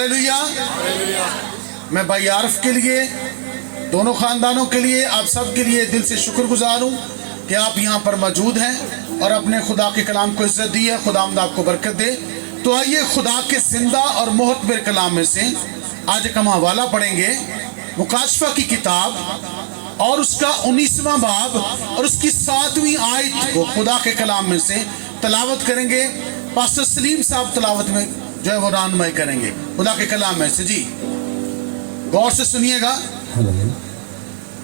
Hallelujah. मैं भाई आरफ के लिए, दोनों खानदानों के लिए, आप सब के लिए दिल से शुक्रगुजार हूँ कि आप यहाँ पर मौजूद हैं और अपने खुदा के कलाम को इज्जत दी है। खुदावंद आपको बरकत दे। तो आइए खुदा के जिंदा और मोहतबर कलाम में से आज एक हम हवाला पढ़ेंगे, मुकाशफा की किताब और उसका 19वां बाब और उसकी 7वीं आयत को खुदा के कलाम में से तलावत करेंगे। पास्टर सलीम साहब तलावत में जो है वो रानमाई करेंगे खुदा के कलाम में से। जी गौर से सुनिएगा।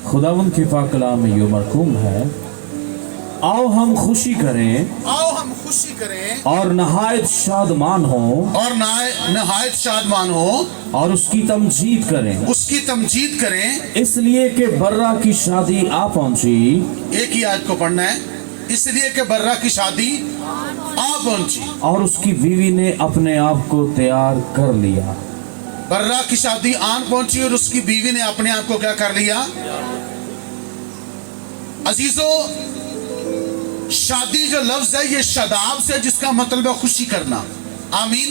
खुदावंद के पाक कलाम में यो मरकूम है, आओ हम खुशी करें, आओ हम खुशी करें और नहायत शादमान हो, और नहायत शादमान हो, और उसकी तमजीद करें, उसकी तमजीद करें, इसलिए कि बर्रा की शादी आ पहुंची। एक ही आयत को पढ़ना है, इसलिए कि बर्रा की शादी आ पहुंची और उसकी बीवी ने अपने आप को तैयार कर लिया। बर्रा की शादी आन पहुंची और उसकी बीवी ने अपने आप को क्या कर लिया। अजीजों, शादी जो लफ्ज है ये शदाब से, जिसका मतलब है खुशी करना। आमीन।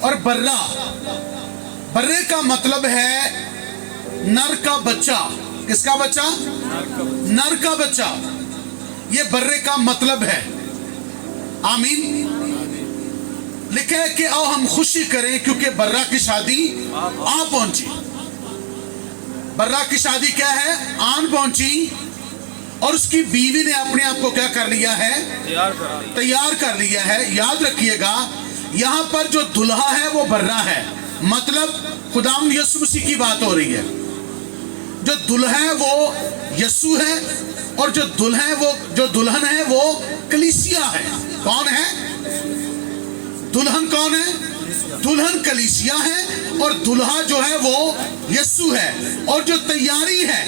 और बर्रा, बर्रे का मतलब है नर का बच्चा। किसका बच्चा? नर का बच्चा। ये बर्रे का मतलब है। आमीन। लिखा है कि आओ हम खुशी करें क्योंकि बर्रा की शादी आ पहुंची। बर्रा की शादी क्या है? आन पहुंची और उसकी बीवी ने अपने आप को क्या कर लिया है? तैयार कर लिया है। याद रखिएगा, यहाँ पर जो दुल्हा है वो बर्रा है, मतलब खुदाम यीशु मसीह की बात हो रही है। जो दुल्हा है वो यीशु है और जो दुल्हन है वो कलीसिया है। कौन है? दुल्हन कौन है? दुल्हन कलीसिया है और दुल्हा जो है वो यीशु है। और जो तैयारी है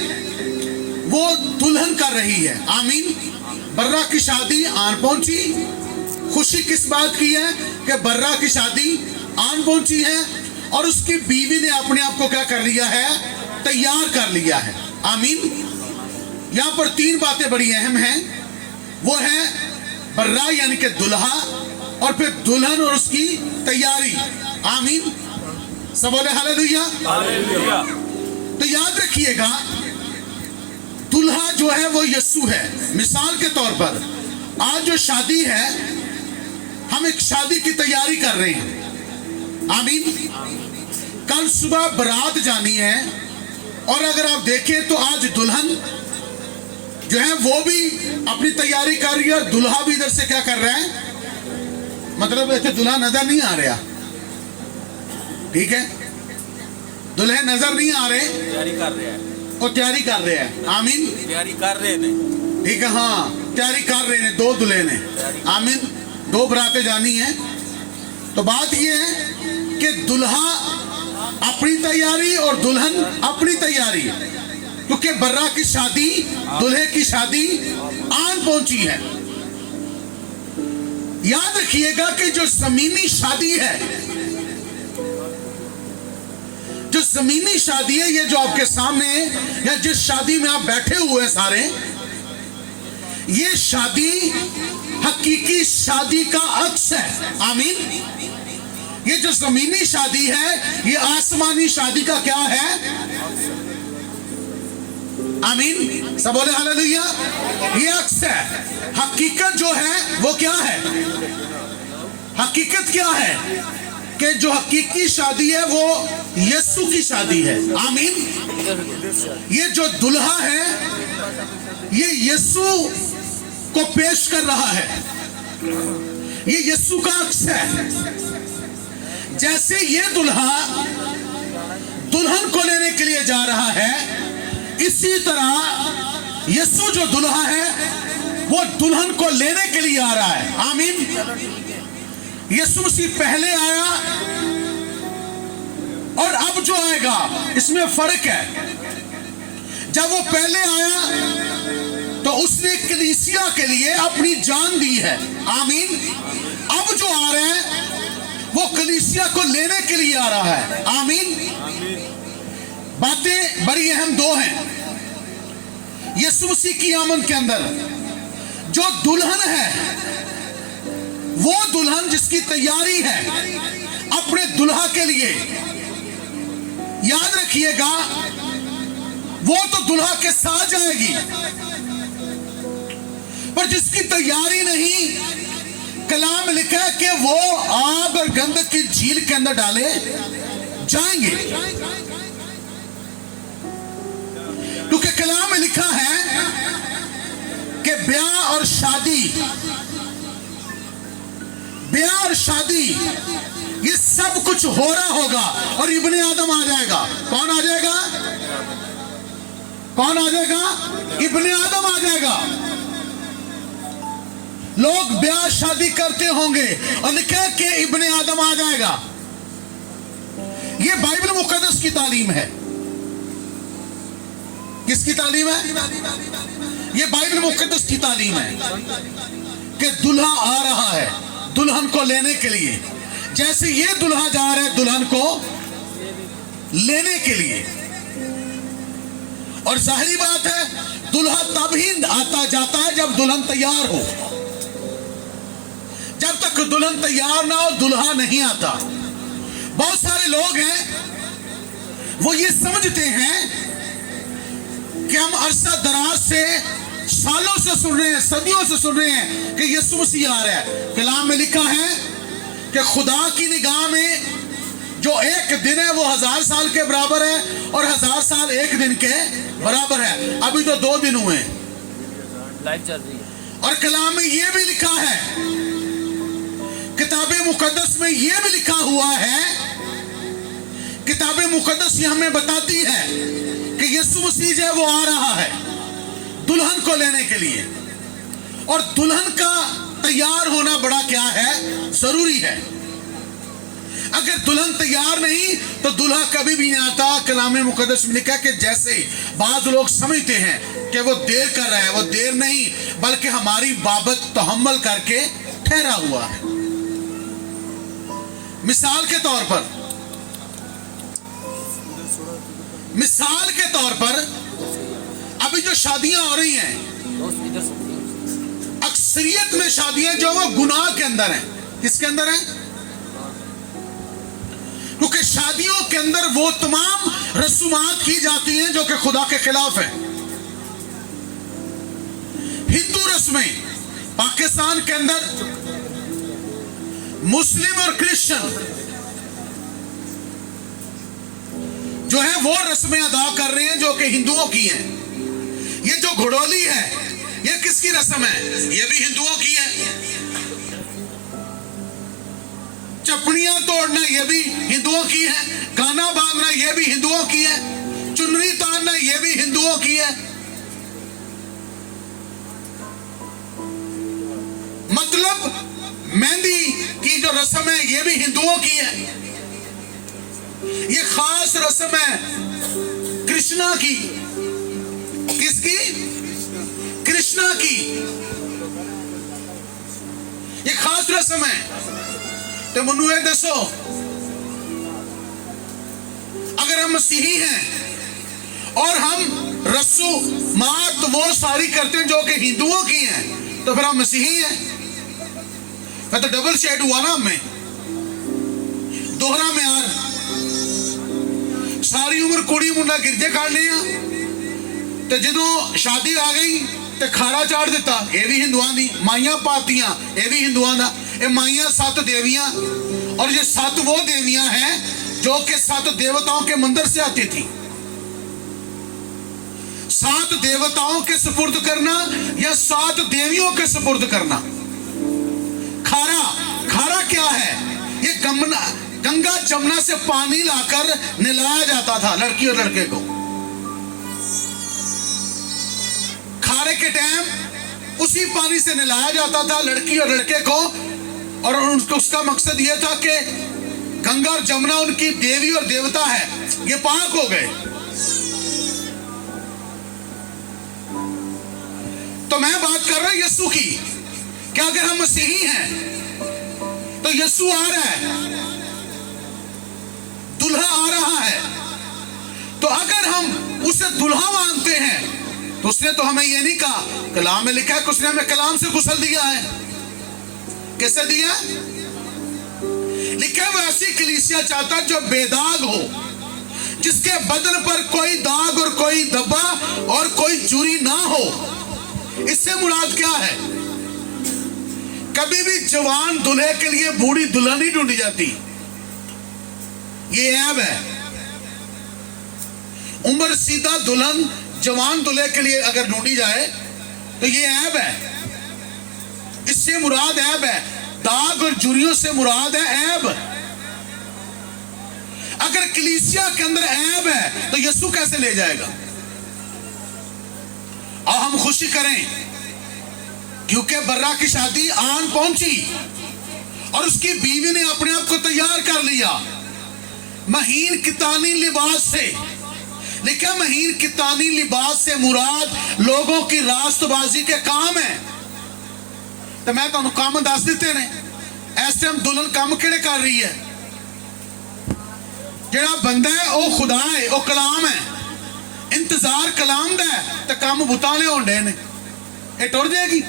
वो दुल्हन कर रही है। आमीन। बर्रा की शादी आन पहुंची। खुशी किस बात की है? कि बर्रा की शादी आन पहुंची है और उसकी बीवी ने अपने आप को क्या कर लिया है? तैयार कर लिया है। आमीन। यहाँ पर 3 बातें बड़ी अहम हैं। वो है बर्रा यानी कि दुल्हा, और फिर दुल्हन और उसकी तैयारी। आमीन। सब बोले हालेलुया। तो याद रखिएगा, दुल्हा जो है वो यीशु है। मिसाल के तौर पर आज जो शादी है, हम एक शादी की तैयारी कर रहे हैं। आमीन। कल सुबह बारात जानी है और अगर आप देखें तो आज दुल्हन जो है वो भी अपनी तैयारी कर रही है और दुल्हा भी इधर से क्या कर रहा है, मतलब ऐसे दुल्हा नजर नहीं आ रहा। ठीक है, दुल्हे नजर नहीं आ रहे, तैयारी कर रहे हैं और तैयारी कर रहे हैं। आमीन। तैयारी कर रहे हैं। ठीक है, हाँ तैयारी कर रहे हैं। 2 दुल्हे ने। आमीन। 2 बरातें जानी है। तो बात यह है कि दुल्हा अपनी तैयारी और दुल्हन अपनी तैयारी, क्योंकि बर्रा की शादी, दुल्हे की शादी आन पहुंची है। याद रखिएगा कि जो जमीनी शादी है, जो जमीनी शादी है, ये जो आपके सामने या जिस शादी में आप बैठे हुए हैं सारे, ये शादी हकीकी शादी का अक्स है। आमीन। ये जो जमीनी शादी है ये आसमानी शादी का क्या है? आमीन। सब बोले हालेलुया। ये अक्स है। हकीकत जो है वो क्या है? हकीकत क्या है? कि जो हकीकी शादी है वो यीशु की शादी है। आमीन। ये जो दुल्हा है ये यीशु को पेश कर रहा है। ये यीशु का अक्स है। जैसे ये दुल्हा दुल्हन को लेने के लिए जा रहा है, इसी तरह यीशु जो दुल्हा है वो दुल्हन को लेने के लिए आ रहा है। आमीन। यीशु मसीह पहले आया और अब जो आएगा इसमें फर्क है। जब वो पहले आया तो उसने कलीसिया के लिए अपनी जान दी है। आमीन। अब जो आ रहे हैं वो कलीसिया को लेने के लिए आ रहा है। आमीन। बातें बड़ी अहम 2 हैं यीशु मसीह की आमद के अंदर। जो दुल्हन है वो दुल्हन जिसकी तैयारी है, अपने दुल्हा के लिए, याद रखिएगा वो तो दुल्हा के साथ जाएगी, पर जिसकी तैयारी नहीं, कलाम लिखा है कि वो आग और गंधक की झील के अंदर डाले जाएंगे। क्योंकि कलाम में लिखा है कि ब्याह और शादी ये सब कुछ हो रहा होगा और इब्ने आदम आ जाएगा। कौन आ जाएगा? कौन आ जाएगा? इब्ने आदम आ जाएगा। लोग ब्याह शादी करते होंगे और लिखा है कि इब्ने आदम आ जाएगा। ये बाइबल मुकद्दस की तालीम है। किसकी तालीम है? ये बाइबल मुकद्दस की तालीम है कि दुल्हा आ रहा है दुल्हन को लेने के लिए, जैसे ये दुल्हा जा रहा है दुल्हन को लेने के लिए। और जाहिर बात है दुल्हा तब ही आता जाता है जब दुल्हन तैयार हो। जब तक दुल्हन तैयार ना हो दुल्हा नहीं आता। बहुत सारे लोग हैं वो ये समझते हैं कि हम अरसा दराज से, सालों से सुन रहे हैं, सदियों से सुन रहे हैं कि यीशु मसीह आ रहा है। कलाम में लिखा है कि खुदा की निगाह में जो एक दिन है वो 1000 साल के बराबर है और 1000 साल एक दिन के बराबर है। अभी तो 2 दिन हुए, लाइफ चल रही है। और कलाम में ये भी लिखा है, किताबे मुकद्दस में ये भी लिखा हुआ है, किताबे मुकद्दस ये हमें बताती है कि यीशु मसीह जो है वो आ रहा है दुल्हन को लेने के लिए। और दुल्हन का तैयार होना बड़ा क्या है, जरूरी है। अगर दुल्हन तैयार नहीं तो दूल्हा कभी भी नहीं आता। कलाम मुकद्दस में लिखा कि जैसे बाज लोग समझते हैं कि वो देर कर रहा है, वो देर नहीं बल्कि हमारी बाबत तहम्मुल करके ठहरा हुआ है। मिसाल के तौर पर अभी जो शादियां हो रही हैं, अक्सरियत में शादियां जो वो गुनाह के अंदर हैं। किसके अंदर हैं? क्योंकि शादियों के अंदर वो तमाम रसूमात की जाती हैं जो कि खुदा के खिलाफ है। हिंदू रस्में पाकिस्तान के अंदर मुस्लिम और क्रिश्चियन जो है वो रस्में अदा कर रहे हैं जो कि हिंदुओं की हैं। ये जो घोड़ोली है ये किसकी रस्म है? ये भी हिंदुओं की है। चपड़ियां तोड़ना ये भी हिंदुओं की है। गाना बांधना ये भी हिंदुओं की है। चुनरी तानना ये भी हिंदुओं की है। मतलब मेहंदी की जो रस्म है ये भी हिंदुओं की है। ये खास रस्म है कृष्णा की। किसकी? कृष्णा की। ये खास रस्म है। तो मनु ये दसो, अगर हम मसीही हैं और हम रसूमात वो सारी करते हैं जो कि हिंदुओं की हैं, तो फिर हम मसीही हैं। फिर तो डबल शेड हुआ ना हमें, दोहरा म्यार। सारी उम्र कुड़ी मुंडा गिरजे काट लिया तो जो शादी आ गई तो खारा चाड़ दिता, ये भी हिंदुआं दी। माइयां पातियां, ये भी हिंदुआं दा। ये माइयां 7 देवियां, और ये 7 वो देवियां हैं जो कि 7 देवताओं के मंदिर से आती थी। 7 देवताओं के सुपुर्द करना या 7 देवियों के सुपुर्द करना। खारा, खारा क्या है? ये गंगा जमुना से पानी लाकर नहलाया जाता था लड़की और लड़के को। खारे के टाइम उसी पानी से नहलाया जाता था लड़की और लड़के को, और उसका मकसद यह था कि गंगा और जमुना उनकी देवी और देवता है, ये पाक हो गए। तो मैं बात कर रहा हूं यीशु की, कि अगर हम मसीही हैं तो यीशु आ रहा है, दुल्हा आ रहा है। तो अगर हम उसे दुल्हा मानते हैं तो उसने तो हमें ये नहीं कहा, कलाम में लिखा है कि उसने हमें कलाम से गुस्ल दिया है। कैसे दिया? लिखा वो ऐसी कलीसिया चाहता जो बेदाग हो, जिसके बदन पर कोई दाग और कोई धब्बा और कोई जुरी ना हो। इससे मुराद क्या है? कभी भी जवान दूल्हे के लिए बूढ़ी दुल्हन नहीं ढूंढी जाती, ये ऐब है। उम्र सीधा दुल्हन जवान दूल्हे के लिए अगर ढूंढी जाए तो ये ऐब है। इससे मुराद ऐब है, दाग और जुरियों से मुराद है ऐब। अगर कलीसिया के अंदर ऐब है तो यीशु कैसे ले जाएगा? और हम खुशी करें क्योंकि बर्रा की शादी आन पहुंची और उसकी बीवी ने अपने आप को तैयार कर लिया महीन कितानी लिबास से। लिखा महीन कितानी लिबास से मुराद लोगों की रास्तबाजी के काम है। तो मैं तुहानू काम दस दिते ने। इस टाइम दुल्हन काम किहड़े कर रही है? जेड़ा बंदा है वह खुदा है, वह कलाम है। इंतजार कलाम दा है तो काम बुताले होंडे ने। ये टुर जाएगी?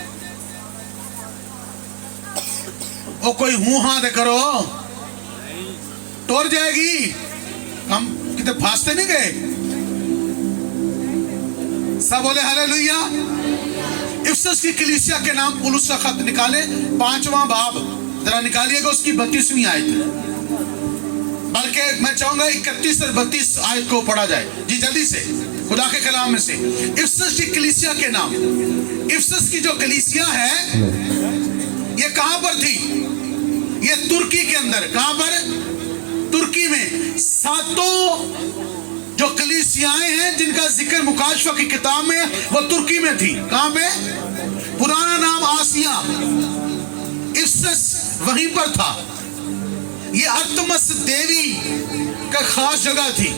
वो कोई हूं हां दे करो, टुर जाएगी। हम कितने फासते नहीं गए? सब बोले हालेलुया। इफिसस की कलीसिया के नाम पुलुस का खत निकाले, 5वां बाब जरा निकालिएगा, उसकी 32वीं आयत। बल्कि मैं चाहूंगा 31 और 32 आयत को पढ़ा जाए जी जल्दी से खुदा के कलाम में से। इफिसस की कलीसिया के नाम, इफिसस की जो कलीसिया है ये कहां पर थी? ये तुर्की के अंदर। कहां पर? तुर्की में। 7 जो कलीसियाएं हैं जिनका जिक्र मुकाशफा की किताब में वो तुर्की में थी। कहां पे? पुराना नाम आसिया, इफिसस वहीं पर था। ये अर्थमस देवी का खास जगह थी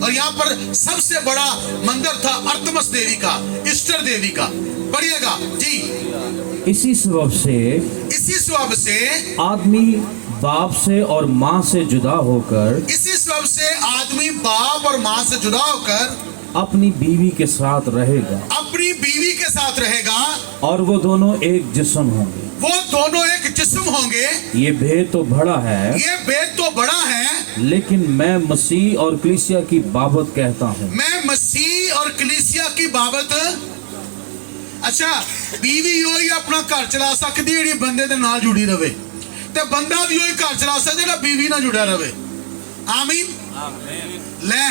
और यहाँ पर सबसे बड़ा मंदिर था अर्थमस देवी का, ईस्टर देवी का। पढ़िएगा जी। इसी सबब से आदमी बाप से और माँ से जुदा होकर, इसी सबब से आदमी बाप और माँ से जुदा होकर अपनी बीवी के साथ रहेगा, अपनी बीवी के साथ रहेगा और वो दोनों एक जिस्म होंगे। वो दोनों एक जिस्म होंगे। ये भेद तो बड़ा है, ये भेद तो बड़ा है, लेकिन मैं मसीह और कलीसिया की बाबत कहता हूँ। मैं मसीह और कलीसिया की बाबत। अच्छा, बीवी ही अपना घर चला सकती है जी बंदे दे नाल जुड़ी रहे, ते बंदा भी वही घर चला सकता जेड़ा बीवी ना जुड़ा रहे। आमीन। ले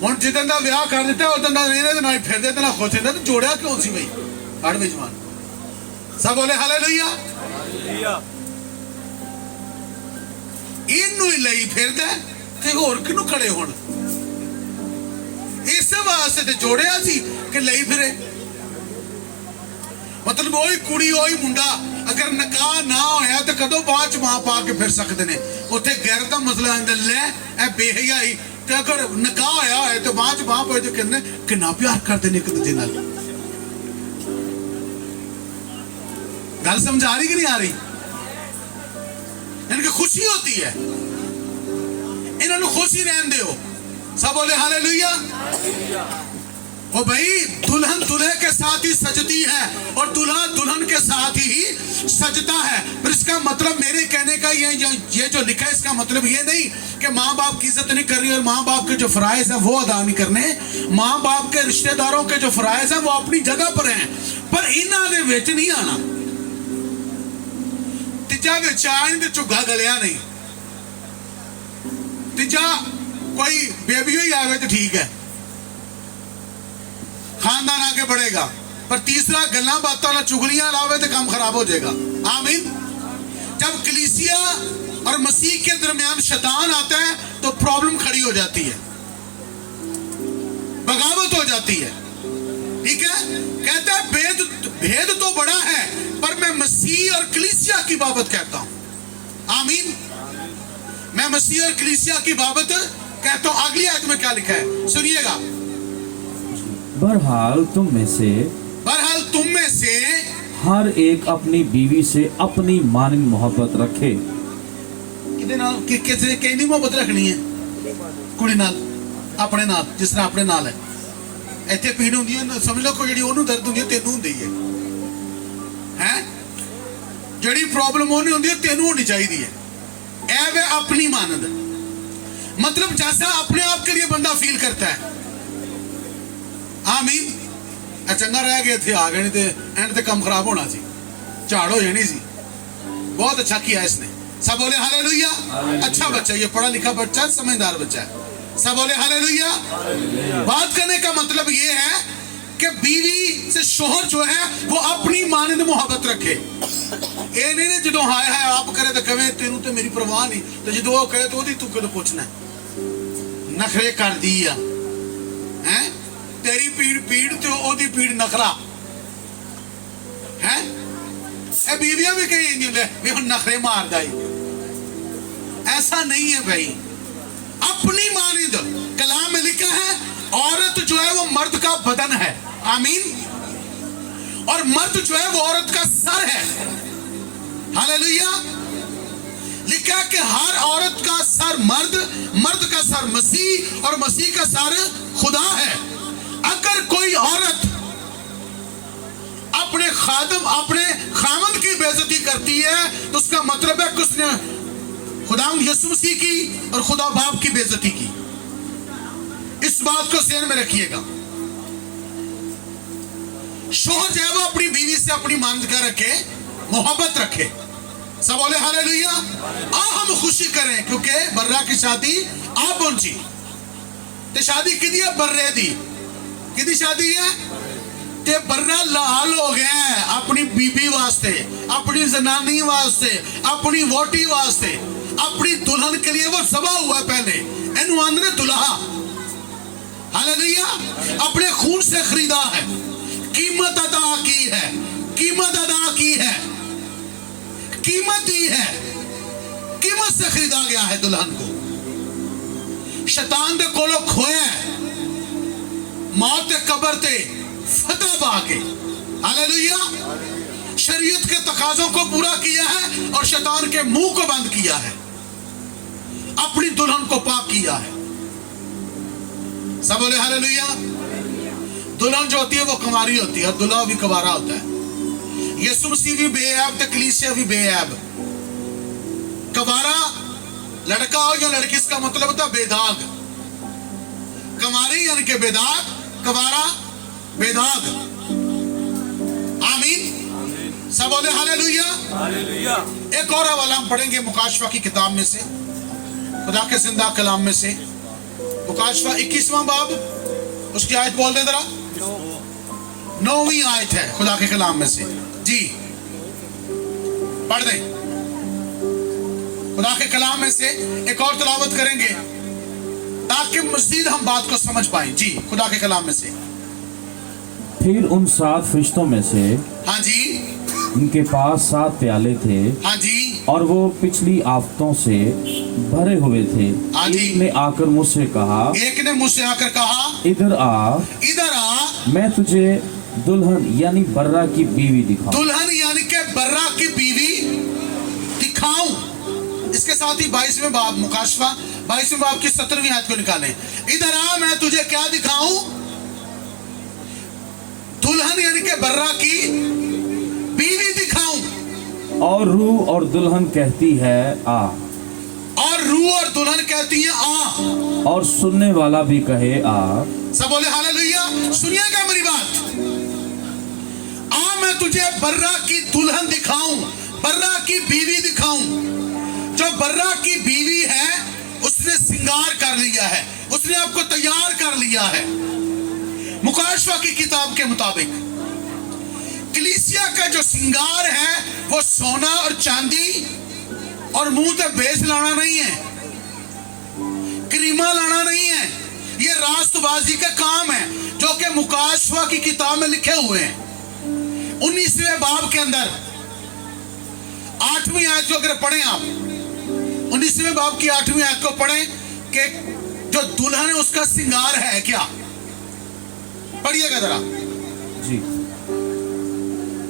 हुण जिदन दा विआह कर दिता उदन दा इहदे नाल फिरदे ते ना खुश होंदे ते जोड़िया क्यों सी बई? अड़ बेजमान। सब बोले हालेलुया। इनू ही लई फिरदा ते होर किनू खड़े होण? इस वास्ते ते जोड़िया सी कि लई फिरे। मतलब वही कुड़ी वही मुंडा अगर निकाह ना होया तो कदों बाद मां पा के फिर सकते ने। उत्थे गैर दा मसला आंदा ले ए बेहयाई ते अगर निकाह होया है तो बाद मां पे तो कहने कितना प्यार करते ने एक दूजे नाल। गल समझ आ रही कि नहीं आ रही? इनकी खुशी होती है, इन्होंने खुशी रहने दो। सब बोले हालेलुया। वो भाई दुल्हन दूल्हे के साथ ही सजती है और दूल्हा दुल्हन के साथ ही सजता है। पर इसका मतलब मेरे कहने का ये जो लिखा है इसका मतलब ये नहीं कि माँ बाप की इज्जत नहीं कर रही और माँ बाप के जो फराइज है वो अदा नहीं करने। माँ बाप के रिश्तेदारों के जो फराइज है वो अपनी जगह पर हैं, पर इन्हां दे विच नहीं आना। तीजा विच आने ते झुग्गा गलिया नहीं। तीजा कोई बेबी ही आवे तो ठीक है, खानदान आगे बढ़ेगा, पर तीसरा गल्ला बातों ना चुगलियां लावे तो काम खराब हो जाएगा। आमीन। जब कलीसिया और मसीह के दरमियान शैतान आता है तो प्रॉब्लम खड़ी हो जाती है, बगावत हो जाती है। ठीक है, कहता है भेद तो बड़ा है, पर मैं मसीह और कलीसिया की बाबत कहता हूं। आमीन। मैं मसीह और कलीसिया की बाबत कहता हूं। अगली आयत में क्या लिखा है सुनिएगा। बहरहाल तुम में से हर एक अपनी बीवी से अपनी मानवीय मोहब्बत रखे। किसे कहनी मोहब्बत रखनी है? कुड़ी नाल, अपने नाल, जिस तरह अपने नाल है। इत्थे पीड़ होंदी है, समझ लो कोई जिहड़ी ओनू दर्द होंदी है तेनू होंदी है, हैं? जिहड़ी प्रॉब्लम ओनू होंदी है तेनू होनी चाहिदी है। ए वे अपनी मानद, मतलब जैसा अपने आप के लिए बंदा फील करता है। आमीन। चंगा रह गए थे, आ गए नहीं तो एंड तक काम खराब होना सी, झाड़ हो जानी सी। बहुत अच्छा किया इसने। सब बोले हालेलुया। अच्छा बच्चा, ये पढ़ा लिखा बच्चा, समझदार बच्चा है। सब बोले हालेलुया। बात करने का मतलब ये है कि बीवी से शोहर जो है वो अपनी मानद मोहब्बत रखे। ये नहीं जो हाय हाय आप करे तो कवे तेनू तो मेरी परवाह नहीं, तो जो वो करे तो ओदी तू कदों पूछना नखरे कर दी है, तेरी पीड़ पीड़ तो ओदी पीड़ नखरा है। ए बीवियां भी कही भी हम नखरे मार दाई, ऐसा नहीं है भाई। अपनी मानिद कलाम में लिखा है औरत जो है वो मर्द का बदन है। आमीन। और मर्द जो है वो औरत का सर है। हालेलुया। लिखा है कि हर औरत का सर मर्द, मर्द का सर मसीह और मसीह का सर खुदा है। अगर कोई औरत अपने खादम अपने खामद की बेइज्जती करती है तो उसका मतलब है कि उसने खुदा यीशु मसीह की और खुदा बाप की बेइज्जती की। इस बात को ध्यान में रखिएगा। शोहर जो है वो अपनी बीवी से अपनी मानदगा रखे, मोहब्बत रखे। सब बोले हालेलुया। आ हम खुशी करें क्योंकि बर्रा की शादी आ पहुंची। ते शादी किदी है? बर्रे दी। किदी शादी है? ते बर्रा लाल हो गया अपनी बीबी वास्ते, अपनी जनानी वास्ते, अपनी वोटी वास्ते, अपनी दुल्हन के लिए वो सभा हुआ। पहले इन्हों आंदे दुल्हा। हालेलुया। अपने खून से खरीदा है, कीमत अदा की है, कीमत अदा की है, कीमत दी है, कीमत से खरीदा गया है दुल्हन को। शैतान दे कोलो खोया, मौत के कब्र ते फतह पाके। हालेलुया। शरीयत के तकाजों को पूरा किया है और शैतान के मुंह को बंद किया है, अपनी दुल्हन को पाक किया है। सब बोले हालेलुया। दुल्हन जो होती है वो कुंवारी होती है, दुल्हा भी कुंवारा होता है। यीशु मसीह भी बेऐब तो कलीसिया भी बेऐब। कुंवारा लड़का हो या लड़की, इसका मतलब होता है बेदाग। कुंवारी यानी कि बेदाग, कुंवारा बेदाग। आमीन। सब बोले हालेलुया। हालेलुया। एक और हवाला हम पढ़ेंगे मुकाशफा की किताब में से, खुदा के जिंदा कलाम में से। मुकाशफा 21वां बाब, उसकी आयत बोल दे जरा। 9वीं आयत है खुदा के कलाम में से। जी पढ़ दें। खुदा के कलाम में से एक और तिलावत करेंगे ताकि मजीद हम बात को समझ पाएं। जी खुदा के कलाम में से। फिर उन 7 फरिश्तों में से हाँ जी, उनके पास 7 प्याले थे। हाँ जी। और वो पिछली आफतों से भरे हुए थे। हाँ जी। एक ने आकर मुझसे कहा, एक ने मुझसे आकर कहा, इधर आ, इधर आ, मैं तुझे दुल्हन यानी बर्रा की बीवी दिखाऊं। दुल्हन यानी के बर्रा की बीवी दिखाऊं। इसके साथ ही 22वें बाब मुकाशफा 22वें बाब की 17वीं आयत को निकालें। इधर आ, मैं तुझे क्या दिखाऊं? दुल्हन यानी के बर्रा की बीवी दिखाऊं। और रूह और दुल्हन कहती है आ, और रूह और दुल्हन कहती है आ, और सुनने वाला भी कहे आ। सब बोले हालेलुया। सुनिएगा मेरी बात। आ, मैं तुझे बर्रा की दुल्हन दिखाऊं, बर्रा की बीवी दिखाऊं। जो बर्रा की बीवी है उसने श्रृंगार कर लिया है, उसने आपको तैयार कर लिया है। मुकाशफा की किताब के मुताबिक कलीसिया का जो श्रृंगार है वो सोना और चांदी और मुंह पे बेच लाना नहीं है, क्रीमा लाना नहीं है। ये रास्तबाजी का काम है जो कि मुकाशफा की किताब में लिखे हुए हैं। 19वें बाब के अंदर 8वीं आयत को अगर पढ़ें आप, 19वें बाब की 8वीं आयत को पढ़ें कि जो दुल्हन है उसका श्रृंगार है क्या। पढ़िएगा जरा। जी।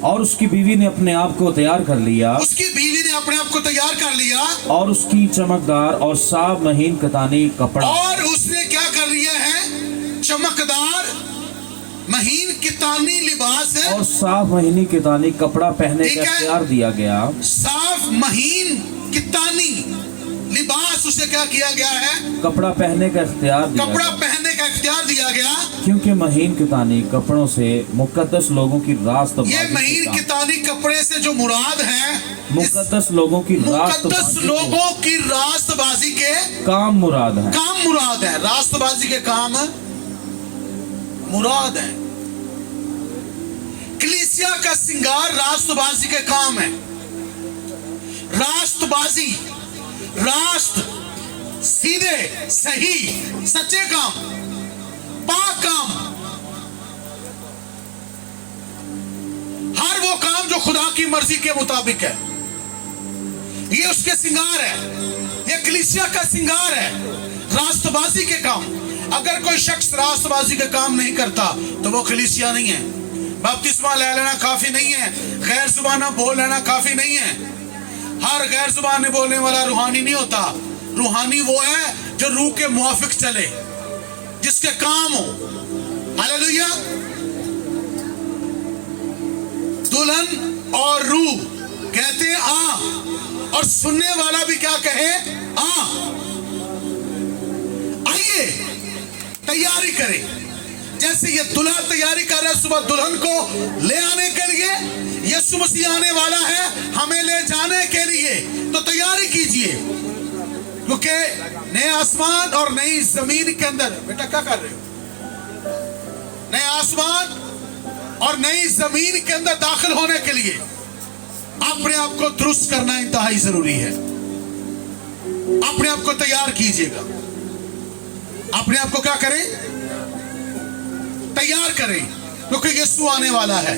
और उसकी बीवी ने अपने आप को तैयार कर लिया, उसकी बीवी ने अपने आप को तैयार कर लिया, और उसकी चमकदार और साफ महीन कतानी कपड़ा, और उसने क्या कर लिया है? चमकदार महीन कितानी लिबास है और साफ महीनी कितानी कपड़ा पहने का ठीक है। तैयार दिया गया। साफ महीन कितानी लिबास उसे क्या किया गया है? कपड़ा पहनने का इख्तियार दिया कपड़ा गया। पहनने का इख्तियार दिया गया। क्योंकि महीन कितानी कपड़ों से मुकद्दस लोगों की ये रास्तबाजी महीन के काम, कितानी कपड़े से जो मुराद है, मुकद्दस लोगों की मुकद्दस रास्तबाजी लोगों की रास्तबाजी के के काम मुराद है। काम मुराद है। रास्तबाजी के काम मुराद है। कलीसिया का सिंगार रास्तबाजी के काम है। रास्तबाजी, रास्त सीधे, सही, सच्चे काम, पाक काम, हर वो काम जो खुदा की मर्जी के मुताबिक है, ये उसके सिंगार है। ये कलीसिया का सिंगार है, रास्तबाजी के काम। अगर कोई शख्स रास्तबाजी के काम नहीं करता तो वो कलीसिया नहीं है। बपतिस्मा ले लेना काफी नहीं है, गैर जुबाना बोल लेना काफी नहीं है। हर गैर जुबान बोलने वाला रूहानी नहीं होता। रूहानी वो है जो रूह के मुआफिक चले, जिसके काम हो। हालेलुया। दुल्हन और रूह कहते हैं आ, और सुनने वाला भी क्या कहे? आ। आइए तैयारी करें। जैसे ये दुल्हा तैयारी कर रहा है सुबह दुल्हन को ले आने के लिए, यीशु मसीह आने वाला है हमें ले जाने के लिए। तो तैयारी कीजिए, क्योंकि नए आसमान और नई जमीन के अंदर, बेटा क्या कर रहे हो? नए आसमान और नई जमीन के अंदर दाखिल होने के लिए अपने आप को दुरुस्त करना इंतहाई जरूरी है। अपने आप को तैयार कीजिएगा। अपने आप को क्या करें? तैयार करें, क्योंकि यीशु आने वाला है।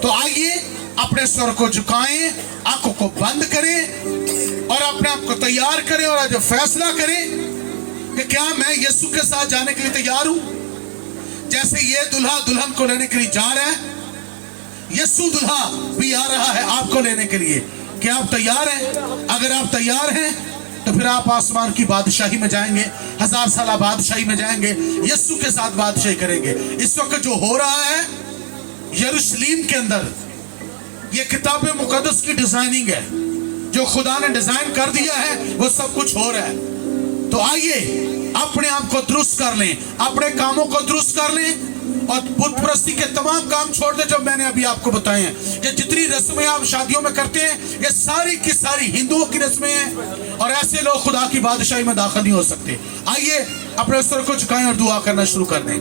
तो आइए अपने स्वर को झुकाएं, आंखों को बंद करें और अपने आप को तैयार करें और आज फैसला करें कि क्या मैं यीशु के साथ जाने के लिए तैयार हूं। जैसे ये दुल्हा दुल्हन को लेने के लिए जा रहा है, यीशु दुल्हा भी आ रहा है आपको लेने के लिए। क्या आप तैयार हैं? अगर आप तैयार हैं तो फिर आप आसमान की बादशाही में जाएंगे, 1000 साल बादशाही में जाएंगे, यीशु के साथ बादशाही करेंगे। इस वक्त जो हो रहा है यरूशलेम के अंदर, ये किताब मुकद्दस की डिजाइनिंग है, जो खुदा ने डिजाइन कर दिया है वो सब कुछ हो रहा है। तो आइए अपने आप को दुरुस्त कर लें, अपने कामों को दुरुस्त कर लें और बुत परस्ती के तमाम काम छोड़ दें जो मैंने अभी आपको बताए हैं। ये जितनी रस्में आप शादियों में करते हैं, ये सारी की सारी हिंदुओं की रस्में हैं और ऐसे लोग खुदा की बादशाही में दाखिल नहीं हो सकते। आइए अपने स्तर को झुकाएं और दुआ करना शुरू कर दें।